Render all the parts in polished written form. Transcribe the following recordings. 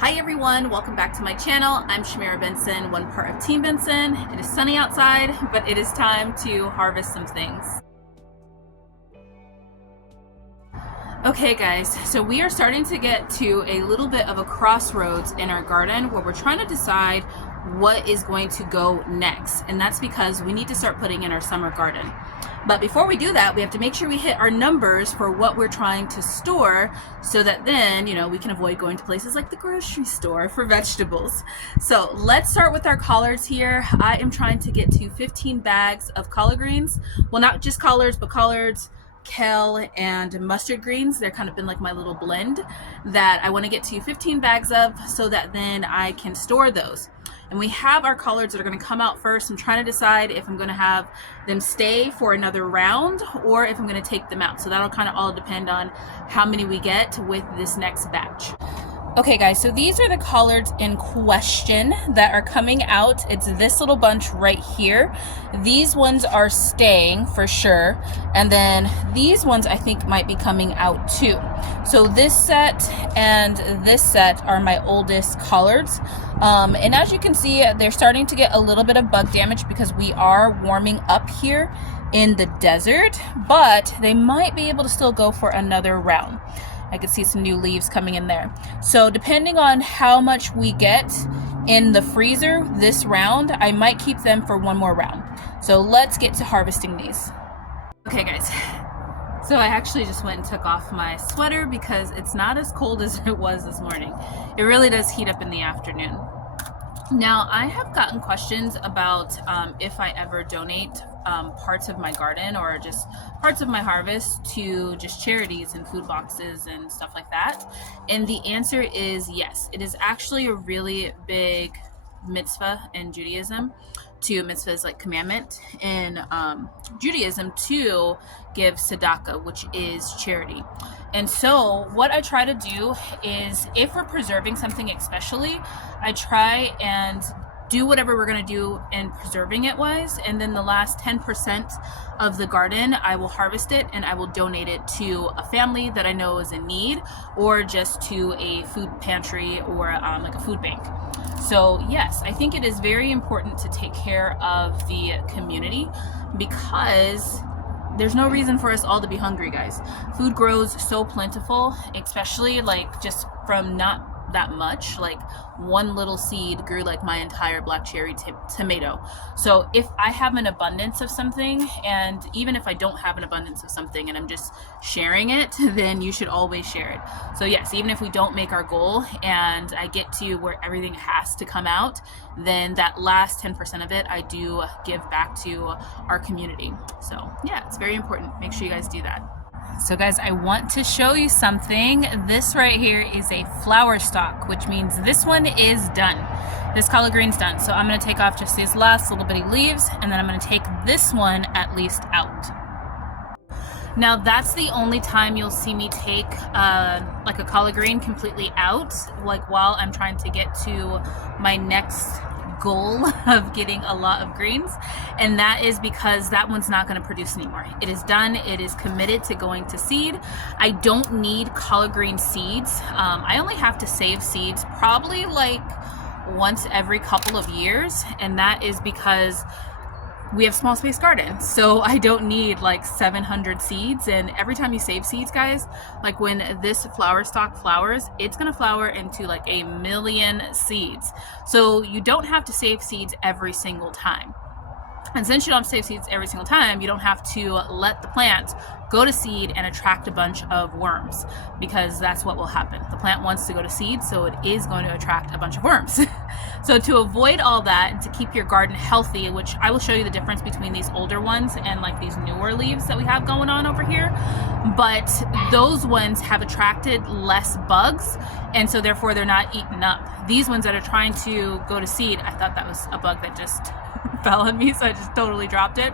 Hi everyone, welcome back to my channel. I'm Shamira Benson, one part of Team Benson. It is sunny outside, but it is time to harvest some things. Okay guys, so we are starting to get to a little bit of a crossroads in our garden where we're trying to decide what is going to go next. And that's because we need to start putting in our summer garden. But before we do that, we have to make sure we hit our numbers for what we're trying to store so that then, we can avoid going to places like the grocery store for vegetables. So let's start with our collards here. I am trying to get to 15 bags of collard greens. Well, not just collards, but collards, kale, and mustard greens. They're kind of been like my little blend that I want to get to 15 bags of so that then I can store those. And we have our collards that are going to come out first. I'm trying to decide if I'm going to have them stay for another round or if I'm going to take them out. So that'll kind of all depend on how many we get with this next batch. Okay guys, so these are the collards in question that are coming out. It's this little bunch right here. These ones are staying for sure. And then these ones I think might be coming out too. So this set and this set are my oldest collards. And as you can see, they're starting to get a little bit of bug damage because we are warming up here in the desert, but they might be able to still go for another round. I could see some new leaves coming in there. So depending on how much we get in the freezer this round, I might keep them for one more round. So let's get to harvesting these. Okay guys, so I actually just went and took off my sweater because it's not as cold as it was this morning. It really does heat up in the afternoon. Now, I have gotten questions about if I ever donate parts of my garden or just parts of my harvest to just charities and food boxes and stuff like that. And the answer is yes. It is actually a really big mitzvah in Judaism. Mitzvah is like commandment in Judaism to give tzedakah, which is charity. And so what I try to do is if we're preserving something especially, I try and do whatever we're going to do in preserving it wise, and then the last 10% of the garden I will harvest it and I will donate it to a family that I know is in need or just to a food pantry or like a food bank. So yes, I think it is very important to take care of the community because there's no reason for us all to be hungry, guys. Food grows so plentiful, especially like just from not that much. Like one little seed grew like my entire black cherry tomato. So if I have an abundance of something, and even if I don't have an abundance of something and I'm just sharing it, then you should always share it. So yes, even if we don't make our goal and I get to where everything has to come out, then that last 10% of it I do give back to our community. So yeah, it's very important. Make sure you guys do that. So guys, I want to show you something. This right here is a flower stalk, which means this one is done. This collard green's done. So I'm going to take off just these last little bitty leaves, and then I'm going to take this one at least out. Now that's the only time you'll see me take like a collard green completely out, like while I'm trying to get to my next goal of getting a lot of greens, and that is because that one's not going to produce anymore. It is done. It is committed to going to seed. I don't need collard green seeds. I only have to save seeds probably like once every couple of years, and that is because we have small space gardens, so I don't need like 700 seeds. And every time you save seeds, guys, like when this flower stalk flowers, it's gonna flower into like 1,000,000 seeds. So you don't have to save seeds every single time. And since you don't save seeds every single time, you don't have to let the plant go to seed and attract a bunch of worms, because that's what will happen. The plant wants to go to seed, so it is going to attract a bunch of worms. So to avoid all that and to keep your garden healthy, which I will show you the difference between these older ones and like these newer leaves that we have going on over here, but those ones have attracted less bugs, and so therefore they're not eaten up. These ones that are trying to go to seed, I thought that was a bug that just fell on me, so I just totally dropped it.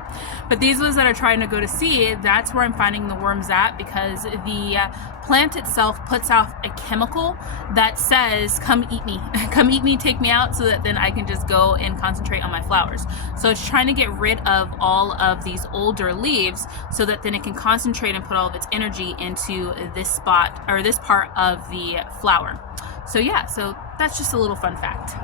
But these ones that are trying to go to seed, that's where I'm finding the worms at, because the plant itself puts off a chemical that says, come eat me, come eat me, take me out, so that then I can just go and concentrate on my flowers. So it's trying to get rid of all of these older leaves so that then it can concentrate and put all of its energy into this spot or this part of the flower. So yeah, so that's just a little fun fact.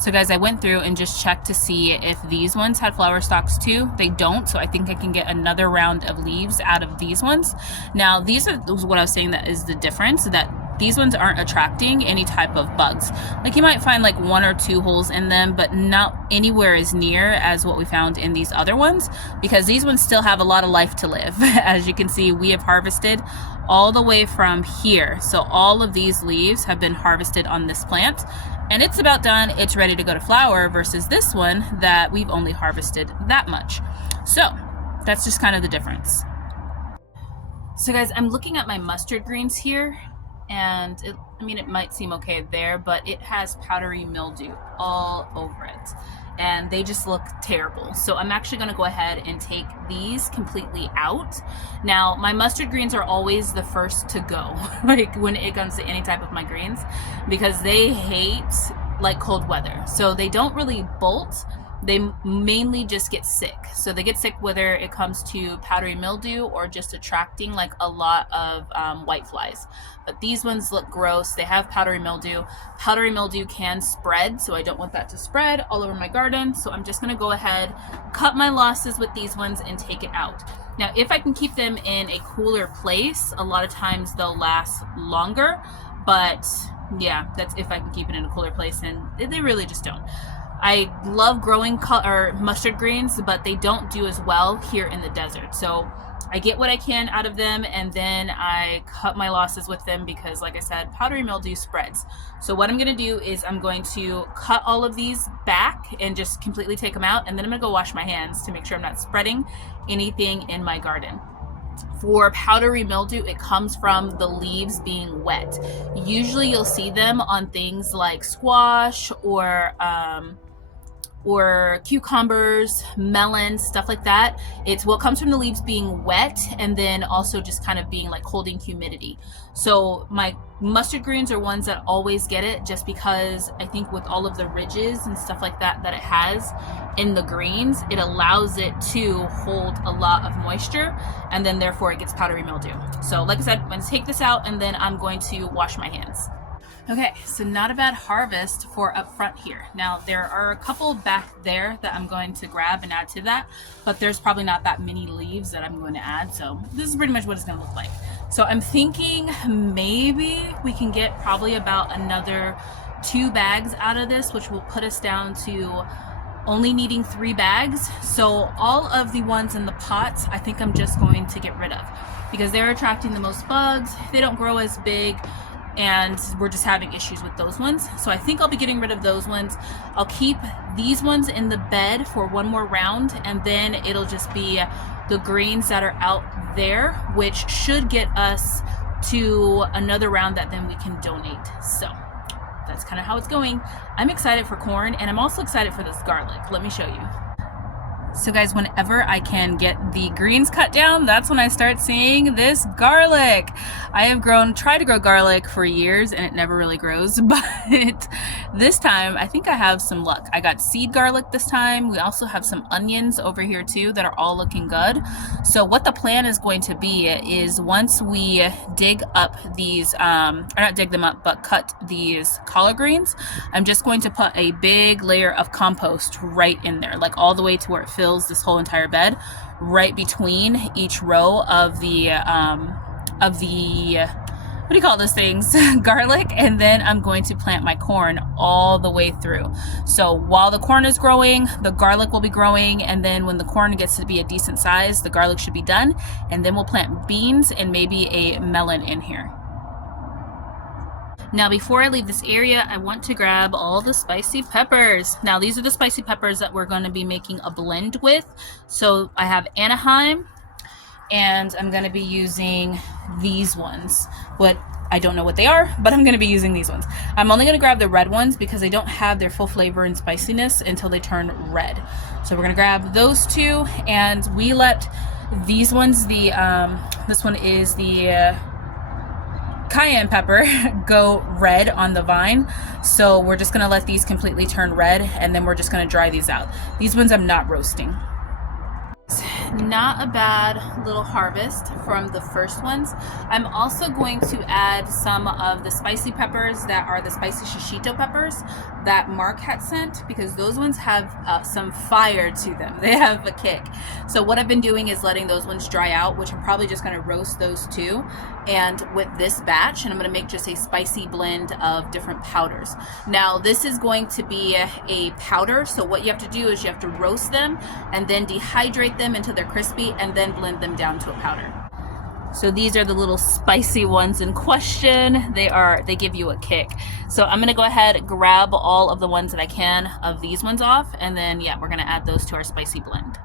So guys, I went through and just checked to see if these ones had flower stalks too. They don't, so I think I can get another round of leaves out of these ones. Now, these are what I was saying that is the difference, that these ones aren't attracting any type of bugs. Like you might find like 1 or 2 holes in them, but not anywhere as near as what we found in these other ones, because these ones still have a lot of life to live. As you can see, we have harvested all the way from here. So all of these leaves have been harvested on this plant, and it's about done. It's ready to go to flower, versus this one that we've only harvested that much. So that's just kind of the difference. So guys, I'm looking at my mustard greens here, and it might seem okay there, but it has powdery mildew all over it, and they just look terrible. So I'm actually going to go ahead and take these completely out. Now, my mustard greens are always the first to go, like when it comes to any type of my greens, because they hate like cold weather. So they don't really bolt. They mainly just get sick. So they get sick whether it comes to powdery mildew or just attracting like a lot of white flies. But these ones look gross. They have powdery mildew. Powdery mildew can spread, so I don't want that to spread all over my garden. So I'm just gonna go ahead, cut my losses with these ones and take it out. Now, if I can keep them in a cooler place, a lot of times they'll last longer. But yeah, that's if I can keep it in a cooler place, and they really just don't. I love growing mustard greens, but they don't do as well here in the desert. So I get what I can out of them, and then I cut my losses with them because, like I said, powdery mildew spreads. So what I'm going to do is I'm going to cut all of these back and just completely take them out, and then I'm going to go wash my hands to make sure I'm not spreading anything in my garden. For powdery mildew, it comes from the leaves being wet. Usually you'll see them on things like squash or cucumbers, melons, stuff like that. It's what comes from the leaves being wet, and then also just kind of being like holding humidity. So my mustard greens are ones that always get it, just because I think with all of the ridges and stuff like that that it has in the greens, it allows it to hold a lot of moisture, and then therefore it gets powdery mildew. So like I said, I'm going to take this out, and then I'm going to wash my hands. Okay, so not a bad harvest for up front here. Now, there are a couple back there that I'm going to grab and add to that, but there's probably not that many leaves that I'm going to add, so this is pretty much what it's going to look like. So I'm thinking maybe we can get probably about another 2 bags out of this, which will put us down to only needing 3 bags. So all of the ones in the pots, I think I'm just going to get rid of, because they're attracting the most bugs. They don't grow as big, and we're just having issues with those ones. So I think I'll be getting rid of those ones. I'll keep these ones in the bed for one more round, and then it'll just be the greens that are out there, which should get us to another round that then we can donate. So that's kind of how it's going. I'm excited for corn, and I'm also excited for this garlic. Let me show you. So guys, whenever I can get the greens cut down, that's when I start seeing this garlic. I have tried to grow garlic for years, and it never really grows, but this time I think I have some luck. I got seed garlic this time. We also have some onions over here too that are all looking good. So what the plan is going to be is, once we dig up these, or not dig them up, but cut these collard greens, I'm just going to put a big layer of compost right in there, like all the way to where it fills this whole entire bed, right between each row of the what do you call those things, garlic. And then I'm going to plant my corn all the way through. So while the corn is growing, the garlic will be growing, and then when the corn gets to be a decent size, the garlic should be done, and then we'll plant beans and maybe a melon in here. Now, before I leave this area, I want to grab all the spicy peppers. Now, these are the spicy peppers that we're going to be making a blend with. So I have Anaheim, and I'm going to be using these ones. I don't know what they are, but I'm going to be using these ones. I'm only going to grab the red ones because they don't have their full flavor and spiciness until they turn red. So we're going to grab those 2, and we let these ones, this one is the cayenne pepper, go red on the vine. So we're just going to let these completely turn red, and then we're just going to dry these out. These ones I'm not roasting. not a bad little harvest from the first ones. I'm also going to add some of the spicy peppers that are the spicy shishito peppers that Mark had sent, because those ones have some fire to them. They have a kick. So what I've been doing is letting those ones dry out, which I'm probably just going to roast those too, and with this batch, and I'm going to make just a spicy blend of different powders. Now this is going to be a powder, so what you have to do is you have to roast them and then dehydrate them until they're crispy and then blend them down to a powder. So these are the little spicy ones in question. They give you a kick. So I'm gonna go ahead, grab all of the ones that I can of these ones off, and then yeah, we're gonna add those to our spicy blend.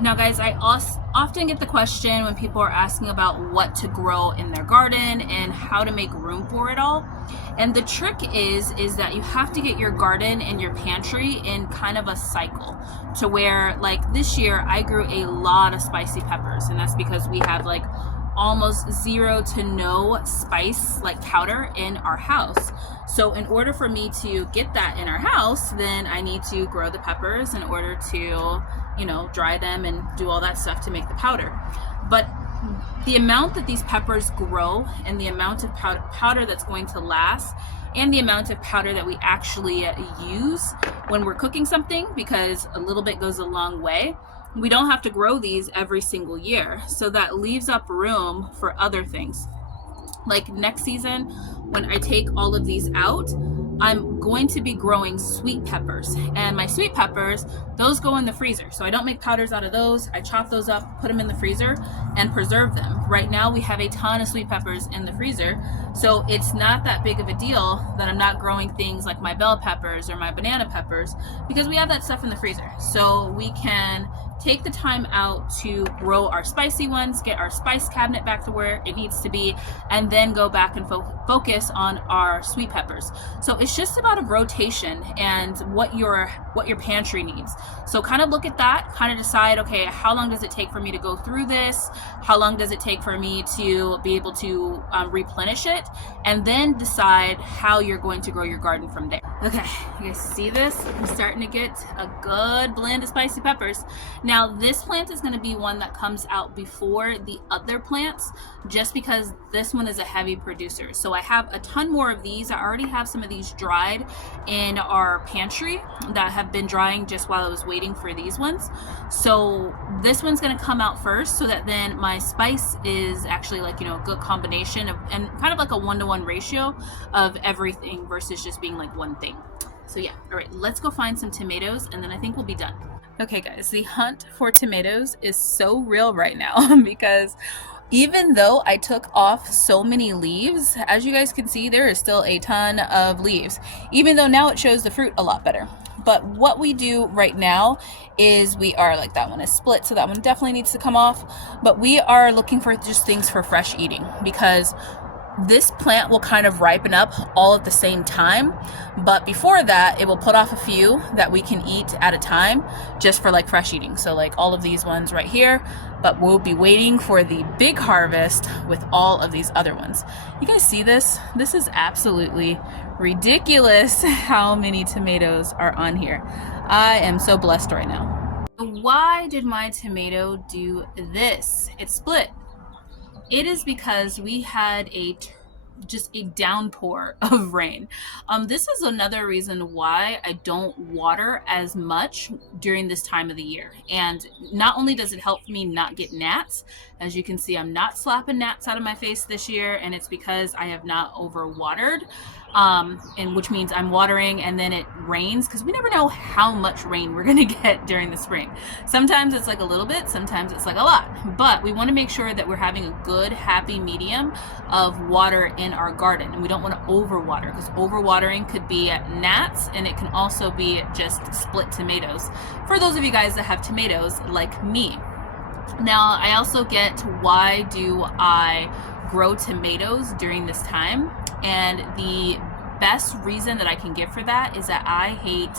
Now guys, I often get the question when people are asking about what to grow in their garden and how to make room for it all. And the trick is that you have to get your garden and your pantry in kind of a cycle, to where like this year I grew a lot of spicy peppers, and that's because we have like almost zero to no spice like powder in our house. So in order for me to get that in our house, then I need to grow the peppers in order to, you know, dry them and do all that stuff to make the powder. But the amount that these peppers grow and the amount of powder that's going to last, and the amount of powder that we actually use when we're cooking something, because a little bit goes a long way, we don't have to grow these every single year. So that leaves up room for other things. Like next season, when I take all of these out, I'm going to be growing sweet peppers, and my sweet peppers, those go in the freezer. So I don't make powders out of those. I chop those up, put them in the freezer, and preserve them. Right now we have a ton of sweet peppers in the freezer, so it's not that big of a deal that I'm not growing things like my bell peppers or my banana peppers, because we have that stuff in the freezer. So we can take the time out to grow our spicy ones, get our spice cabinet back to where it needs to be, and then go back and focus on our sweet peppers. So it's just about a rotation and what your pantry needs. So kind of look at that, kind of decide, okay, how long does it take for me to go through this? How long does it take for me to be able to replenish it? And then decide how you're going to grow your garden from there. Okay, you guys see this? I'm starting to get a good blend of spicy peppers. Now this plant is going to be one that comes out before the other plants, just because this one is a heavy producer. So I have a ton more of these. I already have some of these dried in our pantry that have been drying just while I was waiting for these ones. So this one's going to come out first, so that then my spice is actually like, you know, a good combination of, and kind of like a 1-to-1 ratio of everything versus just being like one thing. So yeah, all right, let's go find some tomatoes, and then I think we'll be done. Okay guys, the hunt for tomatoes is so real right now because even though I took off so many leaves, as you guys can see, there is still a ton of leaves, even though now it shows the fruit a lot better. But what we do right now is we are, like, that one is split, so that one definitely needs to come off. But we are looking for just things for fresh eating, because this plant will kind of ripen up all at the same time, but before that it will put off a few that we can eat at a time just for like fresh eating. So like all of these ones right here, but we'll be waiting for the big harvest with all of these other ones. You guys see this? This is absolutely ridiculous how many tomatoes are on here. I am so blessed right now. Why did my tomato do this? It split. It is because we had just a downpour of rain. This is another reason why I don't water as much during this time of the year. And not only does it help me not get gnats, as you can see, I'm not slapping gnats out of my face this year, and it's because I have not overwatered. And which means I'm watering and then it rains, because we never know how much rain we're gonna get during the spring. Sometimes it's like a little bit, sometimes it's like a lot, but we want to make sure that we're having a good happy medium of water in our garden, and we don't want to overwater, because overwatering could be gnats, and it can also be just split tomatoes for those of you guys that have tomatoes like me. Now I also get, why do I grow tomatoes during this time? And the best reason that I can give for that is that I hate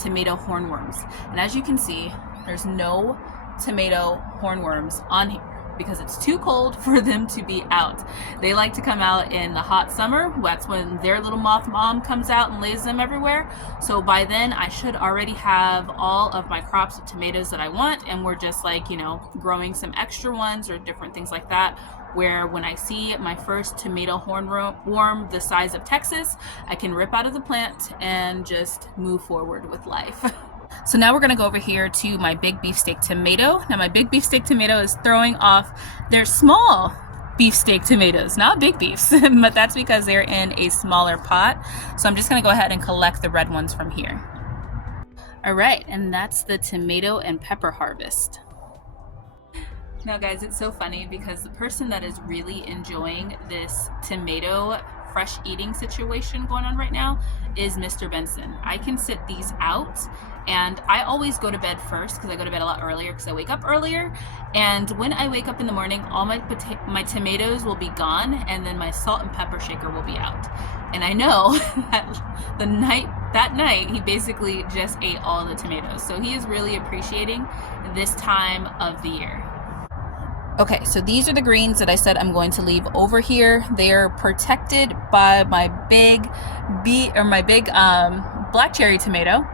tomato hornworms. And as you can see, there's no tomato hornworms on here, because it's too cold for them to be out. They like to come out in the hot summer. That's when their little moth mom comes out and lays them everywhere. So by then I should already have all of my crops of tomatoes that I want, and we're just like, you know, growing some extra ones or different things like that, where when I see my first tomato hornworm the size of Texas, I can rip out of the plant and just move forward with life. So now we're gonna go over here to my big beefsteak tomato. Now my big beefsteak tomato is throwing off their small beefsteak tomatoes, not big beefs, but that's because they're in a smaller pot. So I'm just gonna go ahead and collect the red ones from here. All right, and that's the tomato and pepper harvest. Now guys, it's so funny because the person that is really enjoying this tomato fresh eating situation going on right now is Mr. Benson. I can sit these out, and I always go to bed first because I go to bed a lot earlier because I wake up earlier. And when I wake up in the morning, all my tomatoes will be gone, and then my salt and pepper shaker will be out. And I know that that night he basically just ate all the tomatoes. So he is really appreciating this time of the year. Okay, so these are the greens that I said I'm going to leave over here. They're protected by my big black cherry tomato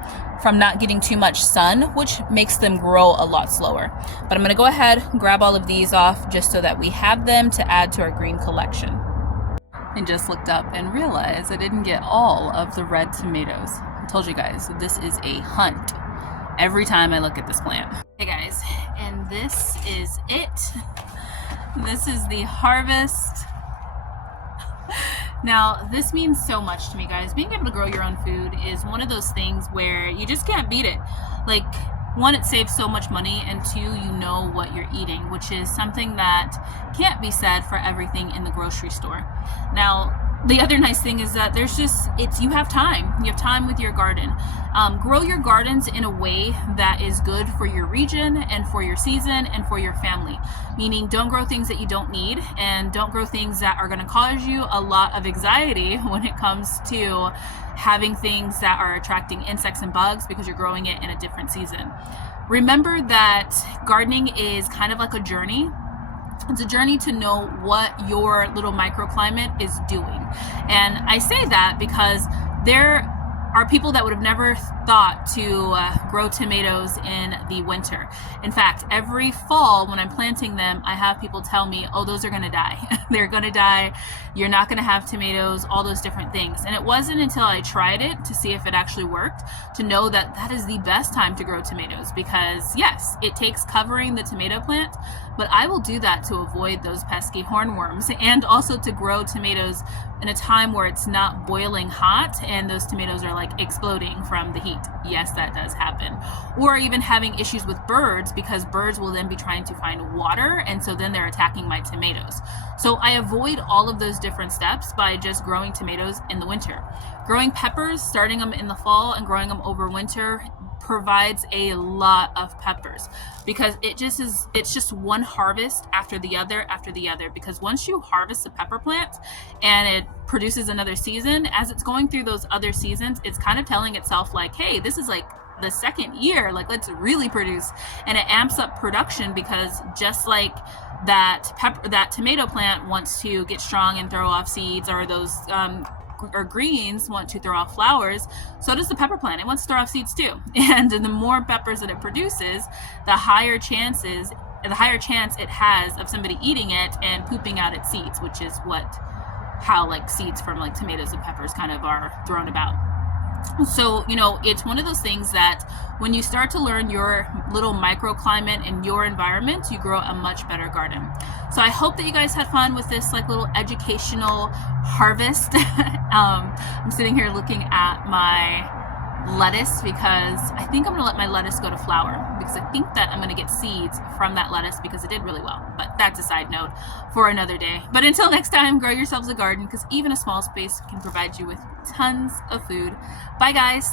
from not getting too much sun, which makes them grow a lot slower. But I'm gonna go ahead and grab all of these off just so that we have them to add to our green collection. And just looked up and realized I didn't get all of the red tomatoes. I told you guys, this is a hunt every time I look at this plant. Hey guys, and this is it. This is the harvest. Now, this means so much to me, guys. Being able to grow your own food is one of those things where you just can't beat it. Like, one, it saves so much money, and two, you know what you're eating, which is something that can't be said for everything in the grocery store. Now, the other nice thing is that you have time. You have time with your garden. Grow your gardens in a way that is good for your region and for your season and for your family. Meaning, don't grow things that you don't need, and don't grow things that are going to cause you a lot of anxiety when it comes to having things that are attracting insects and bugs because you're growing it in a different season. Remember that gardening is kind of like a journey. It's a journey to know what your little microclimate is doing. And I say that because there are people that would have never thought to grow tomatoes in the winter. In fact, every fall when I'm planting them, I have people tell me, oh, those are gonna die. They're gonna die. You're not gonna have tomatoes, all those different things. And it wasn't until I tried it to see if it actually worked to know that that is the best time to grow tomatoes, because yes, it takes covering the tomato plant, but I will do that to avoid those pesky hornworms and also to grow tomatoes in a time where it's not boiling hot and those tomatoes are like exploding from the heat. Yes, that does happen. Or even having issues with birds, because birds will then be trying to find water, and so then they're attacking my tomatoes. So I avoid all of those different steps by just growing tomatoes in the winter. Growing peppers, starting them in the fall and growing them over winter, provides a lot of peppers, because it's just one harvest after the other, because once you harvest a pepper plant and it produces another season, as it's going through those other seasons, it's kind of telling itself like, hey, this is like the second year, like let's really produce. And it amps up production, because just like that tomato plant wants to get strong and throw off seeds, or those greens want to throw off flowers, so does the pepper plant. It wants to throw off seeds too. And the more peppers that it produces, the higher chance it has of somebody eating it and pooping out its seeds, which is how like seeds from like tomatoes and peppers kind of are thrown about. So, it's one of those things that when you start to learn your little microclimate and your environment, you grow a much better garden. So I hope that you guys had fun with this like little educational harvest. I'm sitting here looking at my lettuce, because I think I'm gonna let my lettuce go to flower, because I think that I'm gonna get seeds from that lettuce because it did really well. But that's a side note for another day. But until next time, grow yourselves a garden, because even a small space can provide you with tons of food. Bye guys.